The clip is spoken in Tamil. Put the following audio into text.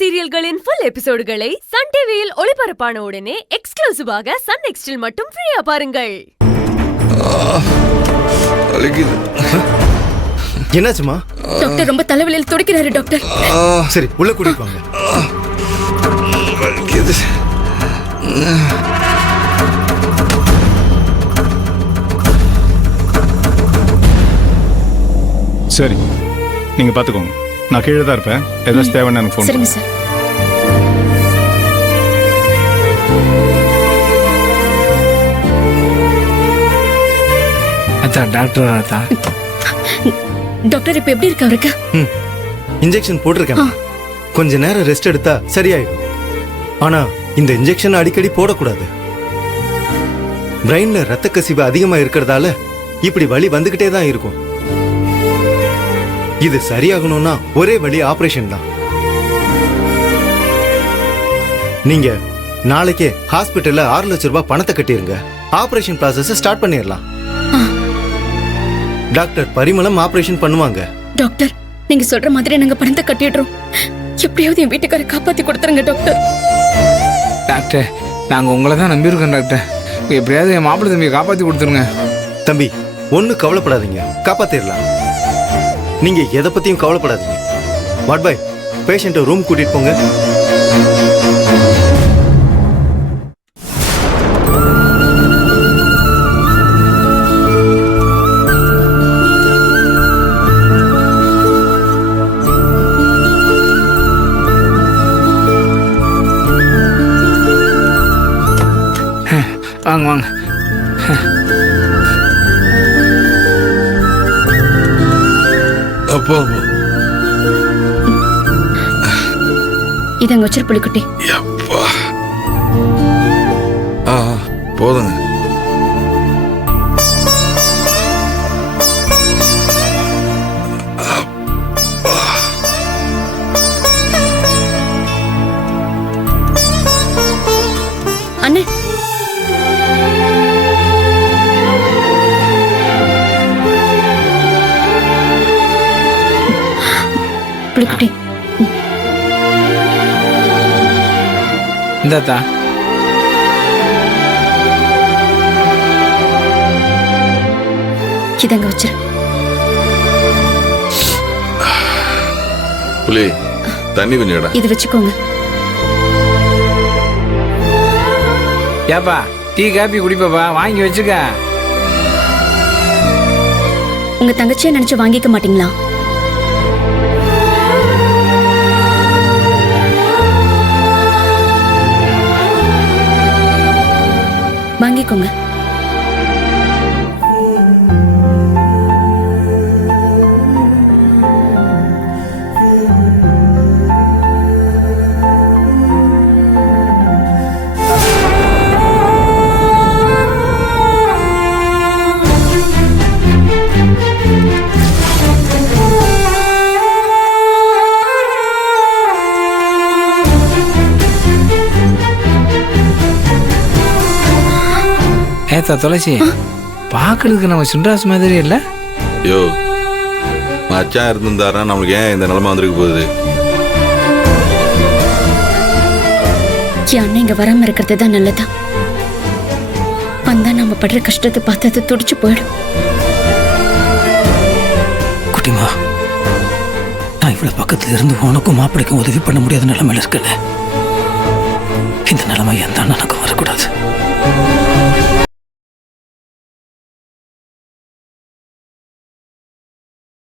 சீரியல்களின் ஃபுல் எபிசோடுகளை சன் டிவியில் ஒளிபரப்பான உடனே எக்ஸ்க்ளூசிவாக சன் நெக்ஸ்டில் மட்டும் ஃப்ரீயா பாருங்கள். என்னாச்சுமா? டாக்டர் ரொம்ப தலைவலியில் துடிக்கிறாரு டாக்டர். சரி உள்ள கூட்டிட்டு வாங்க. சரி நீங்க பாத்துக்கோங்க, நான் கீழே தான் இருப்பேன். ஏதாச்சும் தேவைன்னு எனக்கு ஃபோன் சரிங்க சார். அதான் டாக்டர் டாக்டர் இப்ப எப்படி இருக்கு அவருக்கு? இன்ஜெக்ஷன் போட்டிருக்கேன். கொஞ்ச நேரம் ரெஸ்ட் எடுத்தா சரியாயிடும். ஆனா இந்த இன்ஜெக்ஷன் அடிக்கடி போடக்கூடாது. பிரெயின்ல ரத்த கசிவு அதிகமா இருக்கிறதால இப்படி வலி வந்துகிட்டே தான் இருக்கும். இது சரியாகணும்னா ஒரே வழி ஆபரேஷன் தான். நீங்க நாளைக்கே ஹாஸ்பிட்டல்ல 6 லட்சம் ரூபாய் பணத்தை கட்டிருங்க. ஆபரேஷன் ப்ராசஸ் ஸ்டார்ட் பண்ணிடலாம். டாக்டர் பரிமளம் ஆபரேஷன் பண்ணுவாங்க. டாக்டர் நீங்க சொல்ற மாதிரி நாங்க பணத்தை கட்டிடுறோம். எப்படியாவது என் வீட்டுக்கார காப்பாத்தி கொடுத்துருங்க டாக்டர். டாக்டர் நாங்க உங்களை தான் நம்பியிருக்கோம் டாக்டர். எப்படியாவது என் மாப்பிள்ளை தம்பியை காப்பாத்தி கொடுத்துருங்க. தம்பி ஒண்ணு கவலைப்படாதீங்க, காப்பாத்திடலாம். நீங்க எதை பத்தியும் கவலைப்படாதீங்க. வார்ட் பாய் பேஷண்ட்டை ரூம் கூட்டிட்டு போங்க. வாங்க வாங்க. அப்பா இதங்க வச்சிரு புலிக்குட்டி. அப்பா போதுங்க. அண்ணே புலிக்குட்டி இந்தாத்தா. இதங்க வச்சிரு. புலி தண்ணி கொஞ்சம் இது வச்சுக்கோங்க. ஏப்பா டீ காபி குடிப்பாப்பா, வாங்கி வச்சுக்க. உங்க தங்கச்சியை நினைச்சு வாங்கிக்க மாட்டீங்களா? வாங்கிக்கோங்க. ஏத்தா துளசி, பாக்குறதுக்கு நம்ம சின்ராஸ் மாதிரி இல்ல? யோ மச்சான் இருந்திருந்தாரா நம்மளுக்கு ஏன் இந்த நிலைமை வந்துருக்கு போகுது? அண்ணன் இங்க வராம இருக்கிறது தான் நல்லதா. வந்தா நம்ம படுற கஷ்டத்தை பார்த்தது துடிச்சு போயிடும். குட்டிமா, நான் இவ்வளவு பக்கத்துல இருந்து உனக்கும் மாப்பிளைக்கும் உதவி பண்ண முடியாத நிலைமையில இருக்கல. இந்த நிலைமை எந்த அண்ணனுக்கும் வரக்கூடாது.